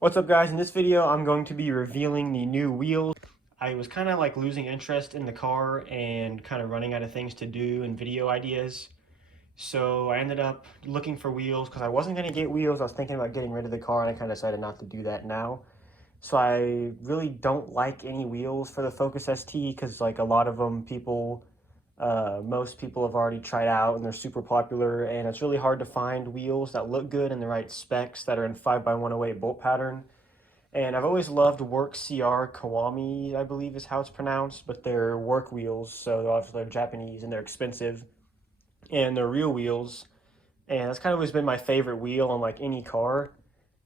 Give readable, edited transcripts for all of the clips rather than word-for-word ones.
What's up guys, in this video I'm going to be revealing the new wheels. I was kind of like losing interest in the car and kind of running out of things to do and video ideas. So I ended up looking for wheels because I wasn't going to get wheels. I was thinking about getting rid of the car and I kind of decided not to do that now. So I really don't like any wheels for the Focus ST because like a lot of them most people have already tried out and they're super popular, and it's really hard to find wheels that look good and the right specs that are in 5x108 bolt pattern. And I've always loved Work CR Kawami, I believe is how it's pronounced, but they're work wheels, so they're Japanese and they're expensive, and they're real wheels. And that's kind of always been my favorite wheel on like any car.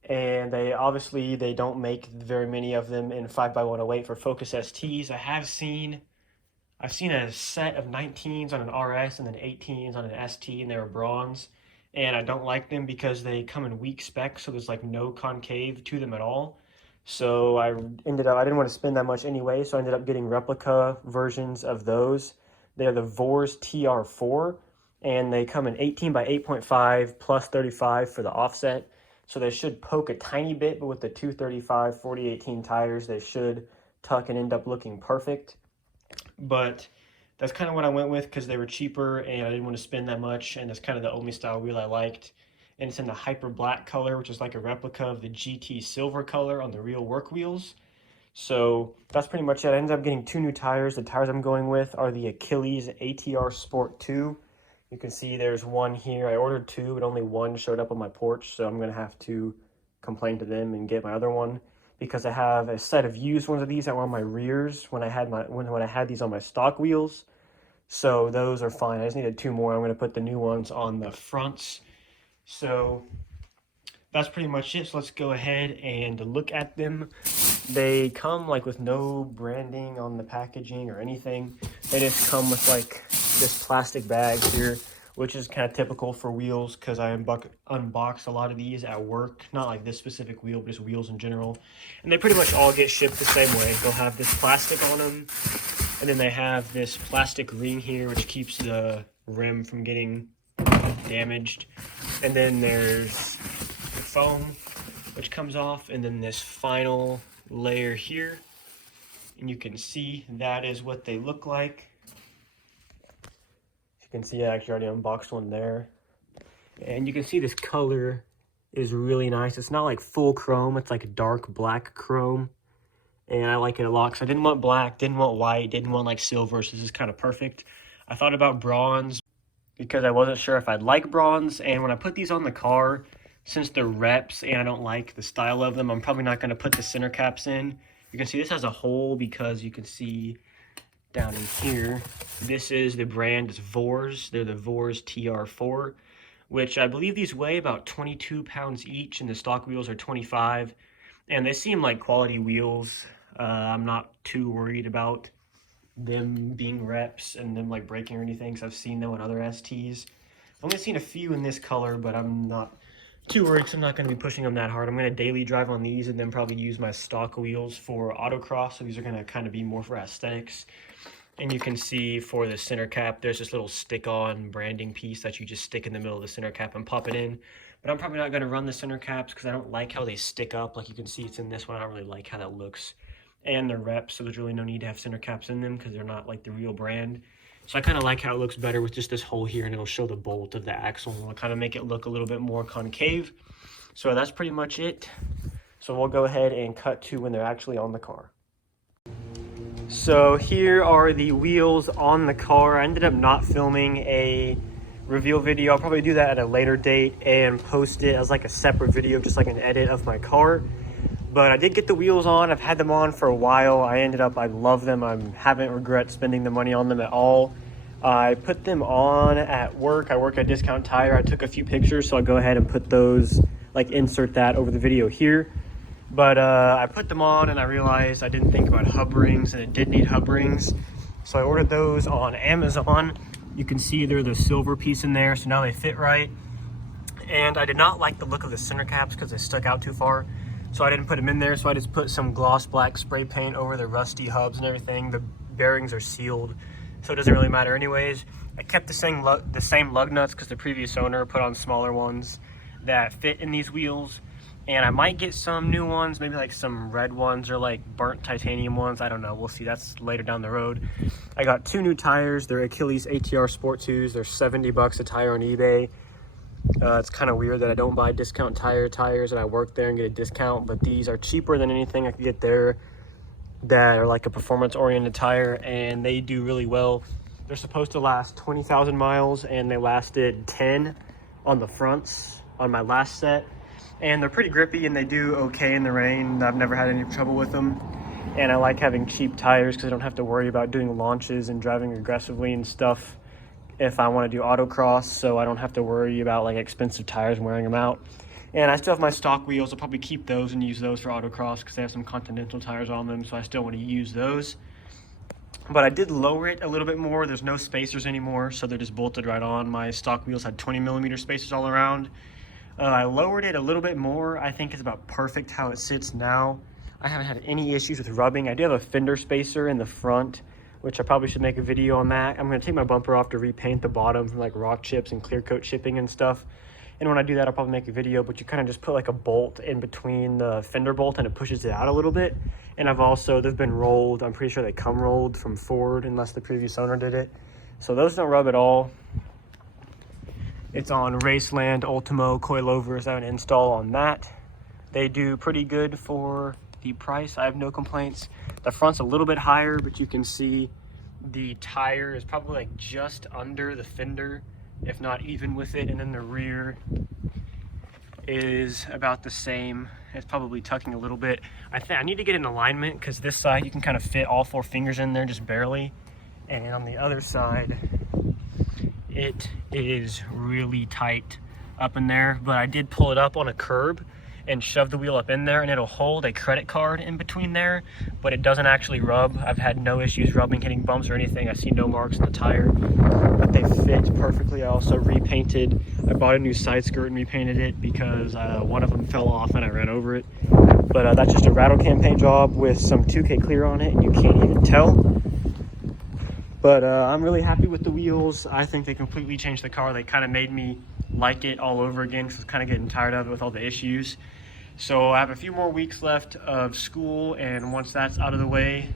And they don't make very many of them in 5x108 for Focus STs. I've seen a set of 19s on an RS and then 18s on an ST, and they were bronze. And I don't like them because they come in weak specs, so there's like no concave to them at all. So I didn't want to spend that much anyway, so I ended up getting replica versions of those. They're the Vors TR4, and they come in 18 by 8.5 plus 35 for the offset. So they should poke a tiny bit, but with the 235 4018 tires, they should tuck and end up looking perfect. But that's kind of what I went with because they were cheaper and I didn't want to spend that much, and that's kind of the only style wheel I liked. And it's in the hyper black color, which is like a replica of the GT silver color on the real work wheels. So that's pretty much it. I ended up getting two new tires. The tires I'm going with are the Achilles ATR Sport 2. You can see there's one here. I ordered two, but only one showed up on my porch, so I'm going to have to complain to them and get my other one, because I have a set of used ones of these that were on my rears when I had these on my stock wheels. So those are fine. I just needed two more. I'm going to put the new ones on the fronts. So that's pretty much it. So let's go ahead and look at them. They come like with no branding on the packaging or anything. They just come with like this plastic bag here, which is kind of typical for wheels because I unboxed a lot of these at work. Not like this specific wheel, but just wheels in general. And they pretty much all get shipped the same way. They'll have this plastic on them, and then they have this plastic ring here, which keeps the rim from getting damaged. And then there's the foam, which comes off, and then this final layer here. And you can see that is what they look like. You can see I actually already unboxed one there. And you can see this color is really nice. It's not like full chrome, it's like a dark black chrome. And I like it a lot because I didn't want black, didn't want white, didn't want like silver, so this is kind of perfect. I thought about bronze because I wasn't sure if I'd like bronze, and when I put these on the car, since they're reps and I don't like the style of them, I'm probably not going to put the center caps in. You can see this has a hole because you can see down in here, this is the brand, it's Vors. They're the Vors TR4, which I believe these weigh about 22 pounds each, and the stock wheels are 25. And they seem like quality wheels. I'm not too worried about them being reps and them like breaking or anything, because I've seen them on other STs. I've only seen a few in this color, but I'm not too worried because I'm not going to be pushing them that hard. I'm going to daily drive on these and then probably use my stock wheels for autocross, so these are going to kind of be more for aesthetics. And you can see for the center cap, there's this little stick-on branding piece that you just stick in the middle of the center cap and pop it in. But I'm probably not going to run the center caps because I don't like how they stick up. Like you can see it's in this one. I don't really like how that looks. And they're reps, so there's really no need to have center caps in them because they're not like the real brand. So I kind of like how it looks better with just this hole here, and it'll show the bolt of the axle, and it'll kind of make it look a little bit more concave. So that's pretty much it. So we'll go ahead and cut to when they're actually on the car. So here are the wheels on the car. I ended up not filming a reveal video. I'll probably do that at a later date and post it as like a separate video, just like an edit of my car. But I did get the wheels on. I've had them on for a while. I love them. I haven't regret spending the money on them at all. I put them on at work. I work at Discount Tire. I took a few pictures, so I'll go ahead and put those, like insert that over the video here. But I put them on and I realized I didn't think about hub rings, and it did need hub rings. So I ordered those on Amazon. You can see they're the silver piece in there, so now they fit right. And I did not like the look of the center caps because they stuck out too far. So I didn't put them in there, so I just put some gloss black spray paint over the rusty hubs and everything. The bearings are sealed, so it doesn't really matter anyways. I kept the same lug nuts because the previous owner put on smaller ones that fit in these wheels. And I might get some new ones, maybe like some red ones or like burnt titanium ones. I don't know, we'll see, that's later down the road. I got 2 new tires. They're Achilles ATR Sport 2s. They're 70 bucks a tire on eBay. It's kind of weird that I don't buy discount tires and I work there and get a discount, but these are cheaper than anything I could get there that are like a performance oriented tire, and they do really well. They're supposed to last 20,000 miles and they lasted 10 on the fronts on my last set. And they're pretty grippy and they do okay in the rain. I've never had any trouble with them. And I like having cheap tires because I don't have to worry about doing launches and driving aggressively and stuff if I want to do autocross, so I don't have to worry about like expensive tires and wearing them out. And I still have my stock wheels. I'll probably keep those and use those for autocross because they have some Continental tires on them, so I still want to use those. But I did lower it a little bit more. There's no spacers anymore, so they're just bolted right on. My stock wheels had 20mm spacers all around. I lowered it a little bit more. I think it's about perfect how it sits now. I haven't had any issues with rubbing. I do have a fender spacer in the front, which I probably should make a video on that. I'm gonna take my bumper off to repaint the bottom from like rock chips and clear coat chipping and stuff. And when I do that, I'll probably make a video, but you kind of just put like a bolt in between the fender bolt and it pushes it out a little bit. And they've been rolled. I'm pretty sure they come rolled from Ford unless the previous owner did it. So those don't rub at all. It's on Raceland Ultimo coilovers. I have an install on that. They do pretty good for the price. I have no complaints. The front's a little bit higher, but you can see the tire is probably like just under the fender, if not even with it. And then the rear is about the same. It's probably tucking a little bit. I need to get an alignment because this side you can kind of fit all 4 fingers in there just barely. And on the other side, it is really tight up in there, but I did pull it up on a curb and shove the wheel up in there and it'll hold a credit card in between there, but it doesn't actually rub. I've had no issues rubbing, hitting bumps or anything. I see no marks on the tire, but they fit perfectly. I also repainted. I bought a new side skirt and repainted it because one of them fell off and I ran over it. But that's just a rattle can paint job with some 2K clear on it and you can't even tell. But I'm really happy with the wheels. I think they completely changed the car. They kind of made me like it all over again because I was kind of getting tired of it with all the issues. So I have a few more weeks left of school, and once that's out of the way,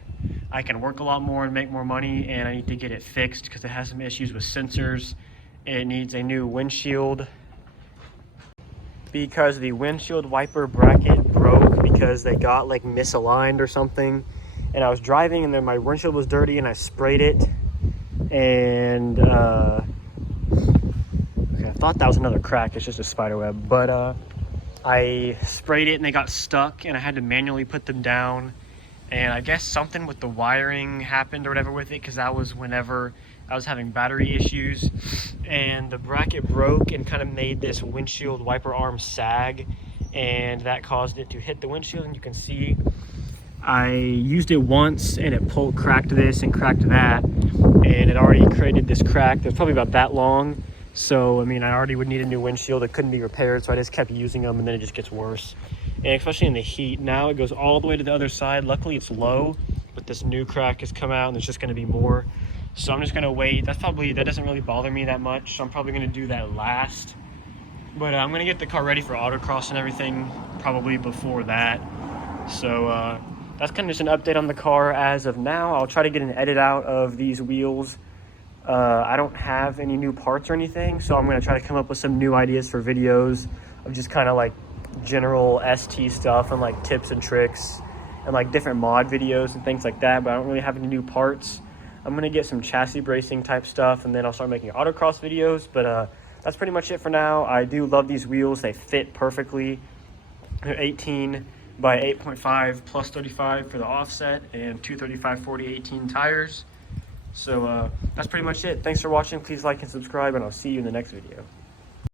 I can work a lot more and make more money, and I need to get it fixed because it has some issues with sensors. It needs a new windshield because the windshield wiper bracket broke because they got like misaligned or something. And I was driving and then my windshield was dirty and I sprayed it. And okay, I thought that was another crack. It's just a spider web. But I sprayed it and they got stuck and I had to manually put them down. And I guess something with the wiring happened or whatever with it, because that was whenever I was having battery issues. And the bracket broke and kind of made this windshield wiper arm sag. And that caused it to hit the windshield, and you can see I used it once and it cracked this and cracked that, and it already created this crack that's probably about that long. So I mean, I already would need a new windshield. It couldn't be repaired, so I just kept using them, and then it just gets worse. And especially in the heat, now it goes all the way to the other side. Luckily it's low, but this new crack has come out and there's just going to be more. So I'm just going to wait. That doesn't really bother me that much, so I'm probably going to do that last. But I'm going to get the car ready for autocross and everything probably before that. So that's kind of just an update on the car as of now. I'll try to get an edit out of these wheels. I don't have any new parts or anything, so I'm going to try to come up with some new ideas for videos of just kind of like general ST stuff and like tips and tricks and like different mod videos and things like that, but I don't really have any new parts. I'm going to get some chassis bracing type stuff, and then I'll start making autocross videos, but that's pretty much it for now. I do love these wheels. They fit perfectly. They're 18 by 8.5 plus 35 for the offset and 235/40/18 tires. So that's pretty much it. Thanks for watching. Please like and subscribe, and I'll see you in the next video.